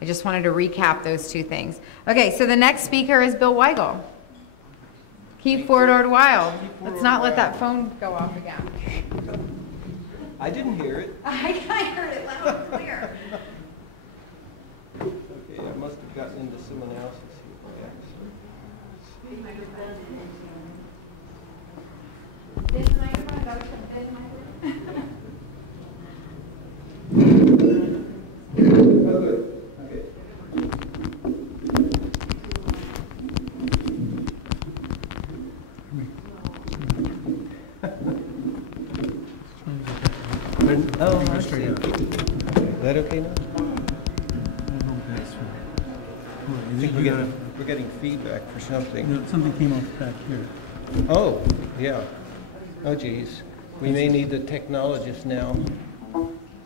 I just wanted to recap those two things. Okay, so the next speaker is Bill Weigle. Keep Forward Wild. Let's not let that phone go off again. I didn't hear it. I heard it loud and clear. Okay, I must have gotten into someone else's here. This microphone, go to this microphone. Oh, good. Okay. Oh, I see. Is that okay now? I think we're getting feedback for something. No, something came off back here. Oh, yeah. Oh, geez. We may need the technologist now.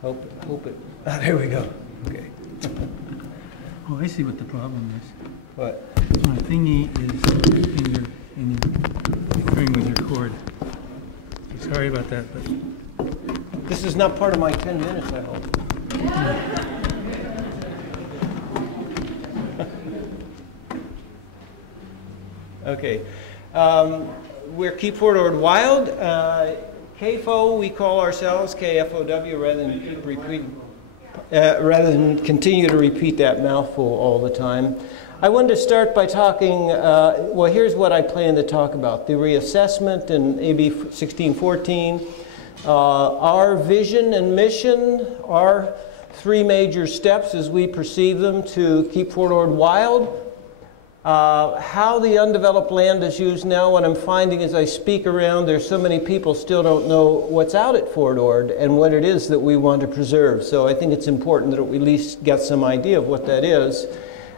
Hope it. Ah, there we go. Okay. Oh, I see what the problem is. What? My thingy is interfering with your cord. Sorry about that, but This is not part of my 10 minutes, I hope. Okay. We're Keep Forward Wild. KFO, we call ourselves KFOW rather than continue to repeat that mouthful all the time. I wanted to start by talking, well, here's what I plan to talk about. The reassessment in AB 1614, our vision and mission, our three major steps as we perceive them to keep Forward Wild, how the undeveloped land is used now. What I'm finding as I speak around, there's so many people still don't know what's out at Fort Ord and what it is that we want to preserve. So I think it's important that we at least get some idea of what that is.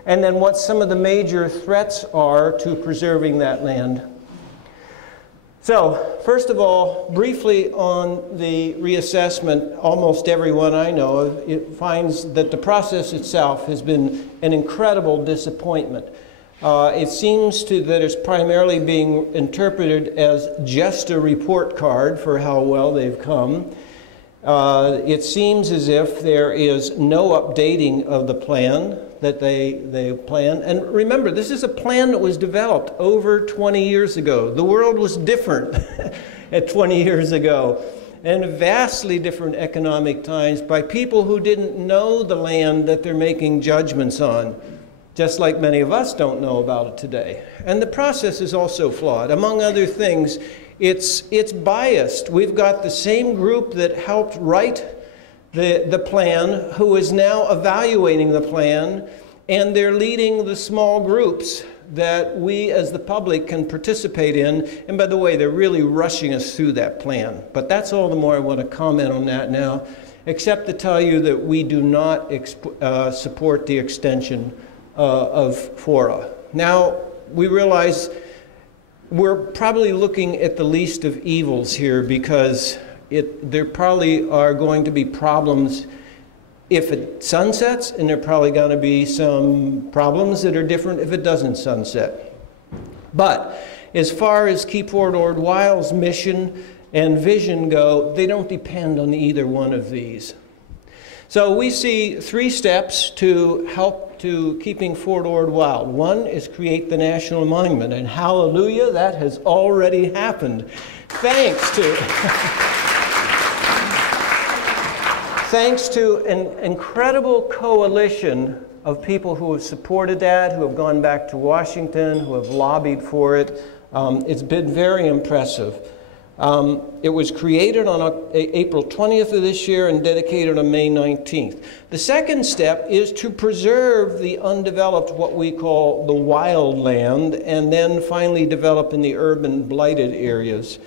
And then what some of the major threats are to preserving that land. So, first of all, briefly on the reassessment, almost everyone I know of, it finds that the process itself has been an incredible disappointment. It seems that it's primarily being interpreted as just a report card for how well they've come. It seems as if there is no updating of the plan that they plan. And remember, this is a plan that was developed over 20 years ago. The world was different at 20 years ago, and vastly different economic times by people who didn't know the land that they're making judgments on, just like many of us don't know about it today. And the process is also flawed. Among other things, it's biased. We've got the same group that helped write the plan who is now evaluating the plan, and they're leading the small groups that we as the public can participate in. And by the way, they're really rushing us through that plan. But that's all the more I want to comment on that now, except to tell you that we do not support the extension of FORA. Now, we realize we're probably looking at the least of evils here, because there probably are going to be problems if it sunsets, and there are probably going to be some problems that are different if it doesn't sunset. But as far as Keep Forward Wild's mission and vision go, they don't depend on either one of these. So we see three steps to help to keeping Fort Ord wild. One is create the national monument, and hallelujah, that has already happened. Thanks to an incredible coalition of people who have supported that, who have gone back to Washington, who have lobbied for it. It's been very impressive. It was created on April 20th of this year and dedicated on May 19th. The second step is to preserve the undeveloped, what we call the wild land, and then finally develop in the urban blighted areas.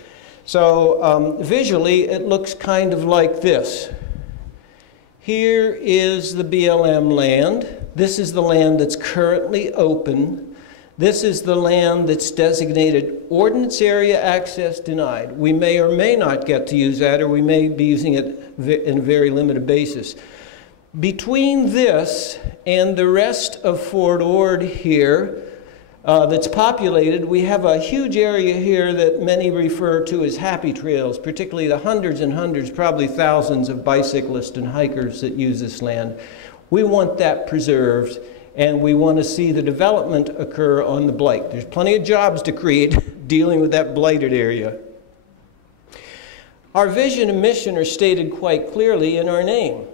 So visually, it looks kind of like this. Here is the BLM land. This is the land that's currently open. This is the land that's designated ordinance area access denied. We may or may not get to use that, or we may be using it in a very limited basis. Between this and the rest of Fort Ord here that's populated, we have a huge area here that many refer to as happy trails, particularly the hundreds and hundreds, probably thousands of bicyclists and hikers that use this land. We want that preserved, and we want to see the development occur on the blight. There's plenty of jobs to create dealing with that blighted area. Our vision and mission are stated quite clearly in our name.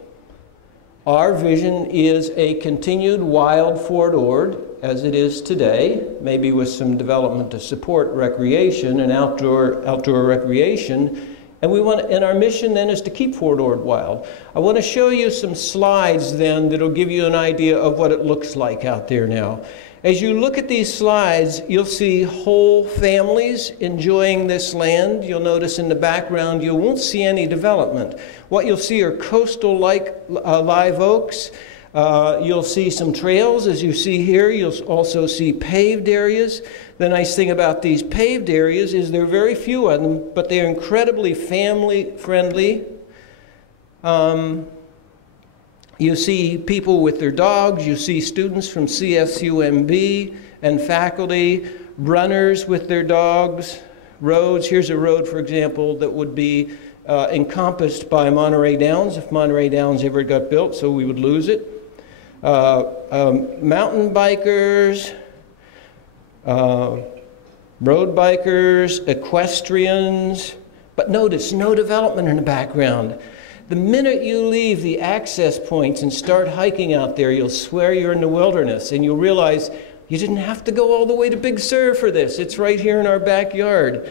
Our vision is a continued wild Fort Ord, as it is today, maybe with some development to support recreation and outdoor recreation. And our mission then is to keep Fort Ord wild. I want to show you some slides then that'll give you an idea of what it looks like out there now. As you look at these slides, you'll see whole families enjoying this land. You'll notice in the background you won't see any development. What you'll see are coastal-like live oaks. You'll see some trails, as you see here. You'll also see paved areas. The nice thing about these paved areas is there are very few of them, but they're incredibly family-friendly. You see people with their dogs. You see students from CSUMB and faculty, runners with their dogs, roads. Here's a road, for example, that would be encompassed by Monterey Downs if Monterey Downs ever got built, so we would lose it. Mountain bikers, road bikers, equestrians, but notice no development in the background. The minute you leave the access points and start hiking out there, you'll swear you're in the wilderness, and you'll realize you didn't have to go all the way to Big Sur for this. It's right here in our backyard.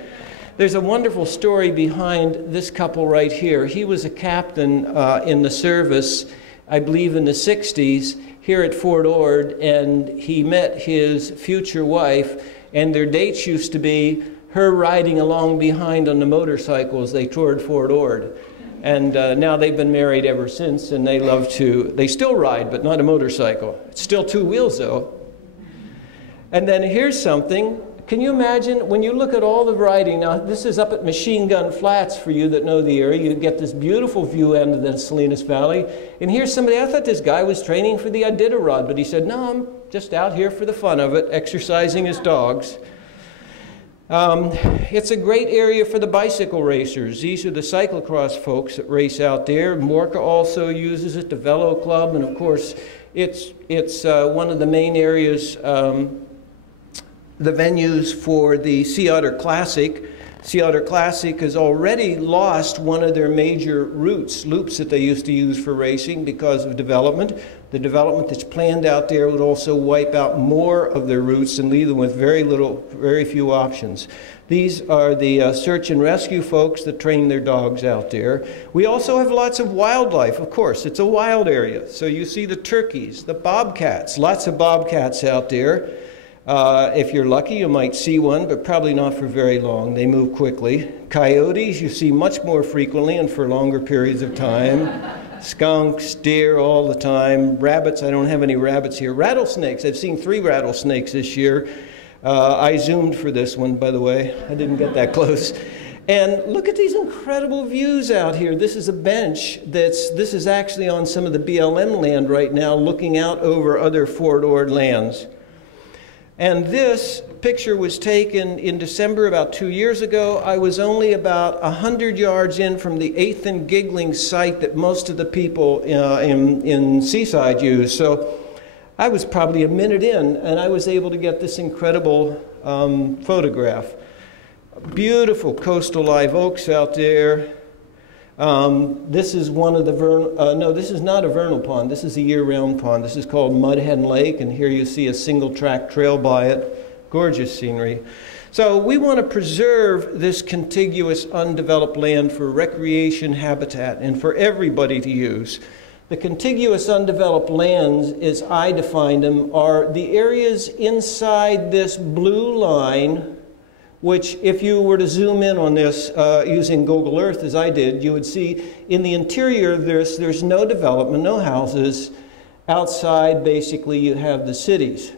There's a wonderful story behind this couple right here. He was a captain in the service, I believe in the 60s, here at Fort Ord, and he met his future wife, and their dates used to be her riding along behind on the motorcycle as they toured Fort Ord. And now they've been married ever since, and they still ride, but not a motorcycle. It's still two wheels, though. And then here's something. Can you imagine, when you look at all the riding, now this is up at Machine Gun Flats for you that know the area, you get this beautiful view end of the Salinas Valley, and here's somebody, I thought this guy was training for the Iditarod, but he said, no, I'm just out here for the fun of it, exercising his dogs. It's a great area for the bicycle racers. These are the cyclocross folks that race out there. Morca also uses it, the Velo Club, and of course, it's one of the main areas, the venues for the Sea Otter Classic. Sea Otter Classic has already lost one of their major loops that they used to use for racing because of development. The development that's planned out there would also wipe out more of their routes and leave them with very few options. These are the search and rescue folks that train their dogs out there. We also have lots of wildlife, of course. It's a wild area. So you see the turkeys, the bobcats, lots of bobcats out there. If you're lucky, you might see one, but probably not for very long. They move quickly. Coyotes, you see much more frequently and for longer periods of time. Skunks, deer all the time. Rabbits, I don't have any rabbits here. Rattlesnakes, I've seen 3 rattlesnakes this year. I zoomed for this one, by the way. I didn't get that close. And look at these incredible views out here. This is a bench this is actually on some of the BLM land right now, looking out over other Fort Ord lands. And this picture was taken in December about 2 years ago. I was only about 100 yards in from the 8th and Giggling site that most of the people in Seaside use. So I was probably a minute in, and I was able to get this incredible photograph. Beautiful coastal live oaks out there. This is one of the no, this is not a vernal pond. This is a year-round pond. This is called Mudhen Lake, and here you see a single-track trail by it. Gorgeous scenery. So we want to preserve this contiguous undeveloped land for recreation habitat and for everybody to use. The contiguous undeveloped lands, as I define them, are the areas inside this blue line, which if you were to zoom in on this using Google Earth, as I did, you would see in the interior of this, there's no development, no houses. Outside, basically, you have the cities.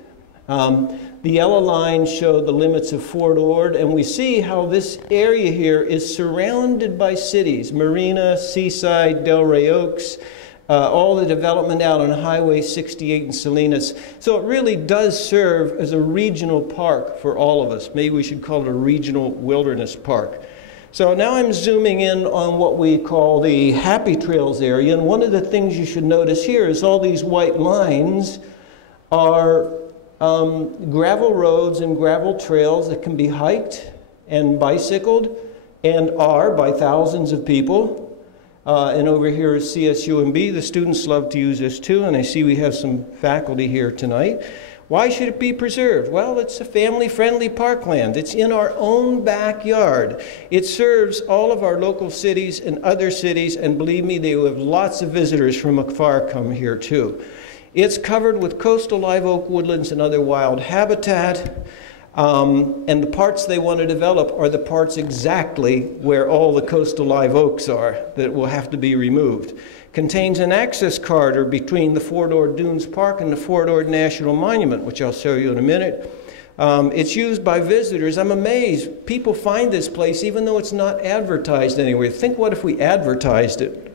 The yellow lines show the limits of Fort Ord, and we see how this area here is surrounded by cities. Marina, Seaside, Delray Oaks, all the development out on Highway 68 in Salinas. So it really does serve as a regional park for all of us. Maybe we should call it a regional wilderness park. So now I'm zooming in on what we call the Happy Trails area, and one of the things you should notice here is all these white lines are gravel roads and gravel trails that can be hiked and bicycled, and are by thousands of people. And over here is CSUMB. The students love to use this too, and I see we have some faculty here tonight. Why should it be preserved? Well, it's a family-friendly parkland. It's in our own backyard. It serves all of our local cities and other cities, and believe me, they have lots of visitors from afar come here too. It's covered with coastal live oak woodlands and other wild habitat. And the parts they want to develop are the parts exactly where all the coastal live oaks are that will have to be removed. Contains an access corridor between the Fort Ord Dunes Park and the Fort Ord National Monument, which I'll show you in a minute. It's used by visitors. I'm amazed. People find this place even though it's not advertised anywhere. Think what if we advertised it?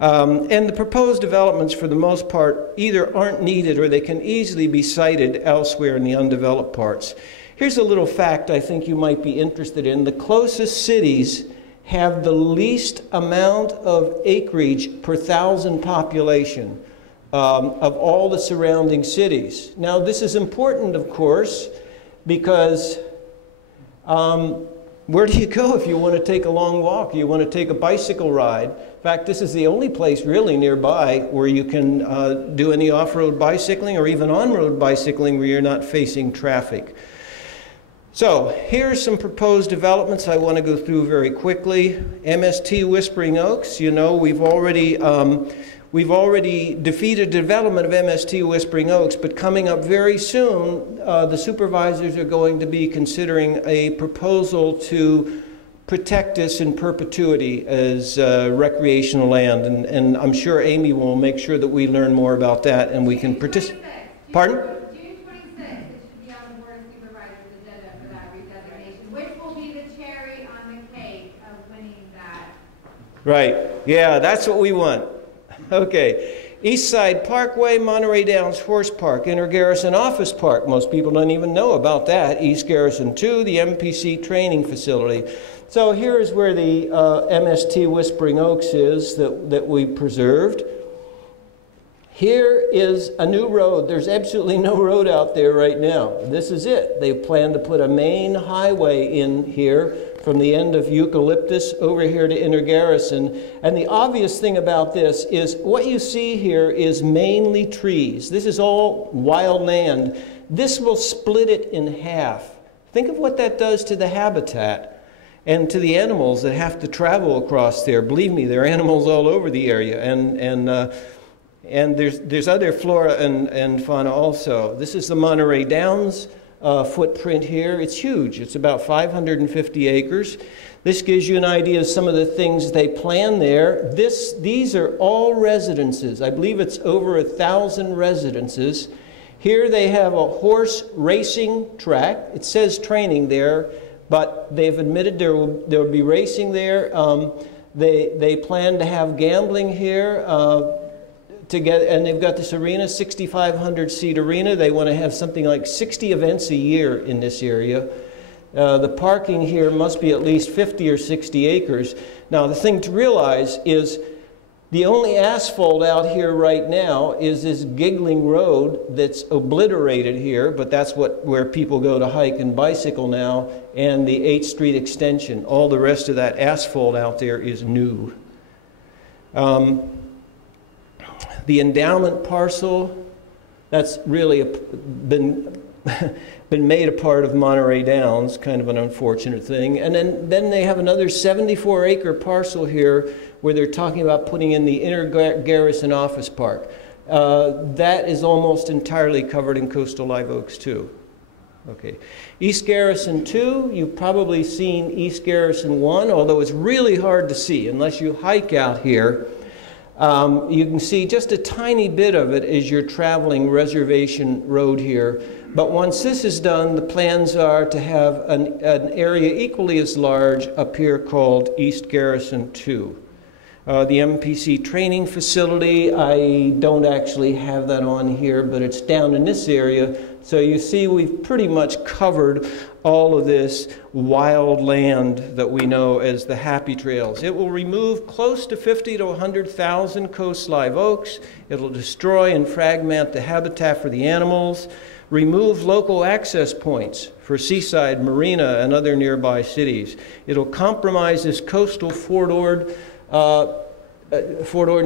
And the proposed developments, for the most part, either aren't needed or they can easily be sited elsewhere in the undeveloped parts. Here's a little fact I think you might be interested in. The closest cities have the least amount of acreage per thousand population of all the surrounding cities. Now, this is important, of course, because where do you go if you want to take a long walk? You want to take a bicycle ride. In fact, this is the only place really nearby where you can do any off-road bicycling or even on-road bicycling where you're not facing traffic. So here's some proposed developments I want to go through very quickly. MST Whispering Oaks, you know, we've already defeated development of MST Whispering Oaks, but coming up very soon, the supervisors are going to be considering a proposal to protect this in perpetuity as recreational land, and I'm sure Amy will make sure that we learn more about that and we can participate. Pardon? June 26th, it should be on the Board of Supervisors agenda for that redesignation, which will be the cherry on the cake of winning that. Right, yeah, that's what we want. Okay, East Side Parkway, Monterey Downs Horse Park, Inner Garrison Office Park. Most people don't even know about that. East Garrison 2, the MPC training facility. So here is where the MST Whispering Oaks is that we preserved. Here is a new road. There's absolutely no road out there right now. This is it. They plan to put a main highway in here from the end of Eucalyptus over here to Inner Garrison. And the obvious thing about this is what you see here is mainly trees. This is all wild land. This will split it in half. Think of what that does to the habitat and to the animals that have to travel across there. Believe me, there are animals all over the area, and there's other flora and fauna also. This is the Monterey Downs footprint here. It's huge. It's about 550 acres. This gives you an idea of some of the things they plan there. These are all residences. I believe it's over 1,000 residences. Here they have a horse racing track. It says training there, but they've admitted there will be racing there. They plan to have gambling here. And they've got this arena, 6,500 seat arena. They want to have something like 60 events a year in this area. The parking here must be at least 50 or 60 acres. Now the thing to realize is the only asphalt out here right now is this giggling road that's obliterated here, but that's where people go to hike and bicycle now, and the 8th Street extension. All the rest of that asphalt out there is new. The endowment parcel, that's really been made a part of Monterey Downs, kind of an unfortunate thing. And then they have another 74-acre parcel here where they're talking about putting in the Inner Garrison Office Park. That is almost entirely covered in coastal live oaks too. Okay, East Garrison 2, you've probably seen East Garrison 1, although it's really hard to see unless you hike out here. You can see just a tiny bit of it as you're traveling Reservation Road here. But once this is done, the plans are to have an area equally as large up here called East Garrison 2. The MPC training facility, I don't actually have that on here, but it's down in this area. So you see we've pretty much covered all of this wild land that we know as the happy trails. It will remove close to 50 to 100,000 coast live oaks. It'll destroy and fragment the habitat for the animals, remove local access points for Seaside, Marina, and other nearby cities. It'll compromise this coastal Fort Ord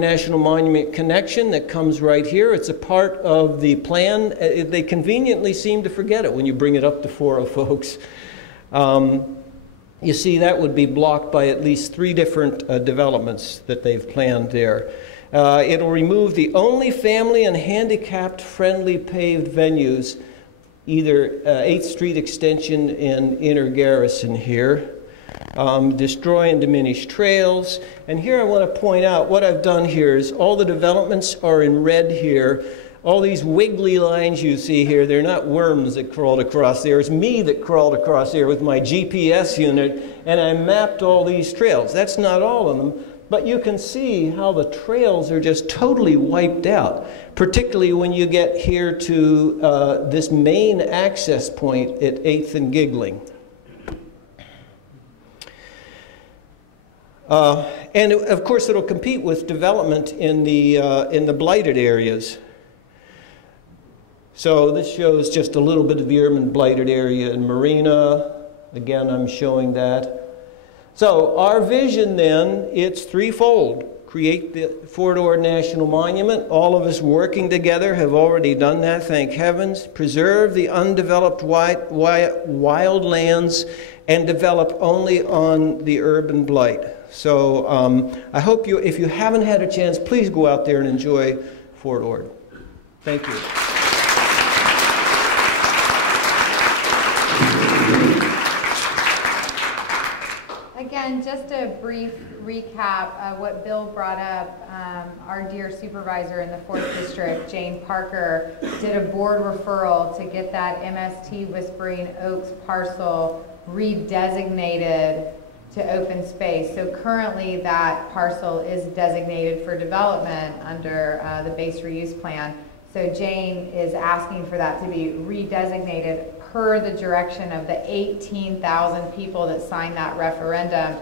National Monument connection that comes right here. It's a part of the plan. They conveniently seem to forget it when you bring it up to Foro, folks. You see, that would be blocked by at least 3 different developments that they've planned there. It'll remove the only family and handicapped-friendly paved venues, either 8th Street Extension and Inner Garrison here. Destroy and diminish trails. And here I want to point out what I've done here is all the developments are in red here. All these wiggly lines you see here, they're not worms that crawled across there. It's me that crawled across there with my GPS unit, and I mapped all these trails. That's not all of them, but you can see how the trails are just totally wiped out, particularly when you get here to this main access point at 8th and Giggling. And of course, it'll compete with development in the blighted areas. So this shows just a little bit of the urban blighted area in Marina. Again, I'm showing that. So our vision then, it's threefold. Create the Fort Ord National Monument. All of us working together have already done that, thank heavens. Preserve the undeveloped wild lands and develop only on the urban blight. So I hope you, if you haven't had a chance, please go out there and enjoy Fort Ord. Thank you. Again, just a brief recap of what Bill brought up. Our dear supervisor in the 4th District, Jane Parker, did a board referral to get that MST Whispering Oaks parcel redesignated to open space. So currently that parcel is designated for development under the base reuse plan. So Jane is asking for that to be redesignated per the direction of the 18,000 people that signed that referendum.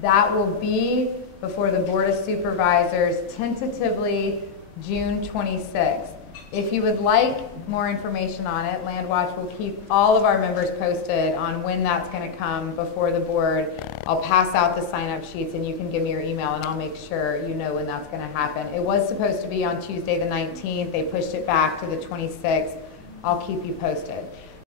That will be before the Board of Supervisors tentatively June 26th. If you would like more information on it, LandWatch will keep all of our members posted on when that's going to come before the board. I'll pass out the sign-up sheets and you can give me your email and I'll make sure you know when that's going to happen. It was supposed to be on Tuesday the 19th. They pushed it back to the 26th. I'll keep you posted.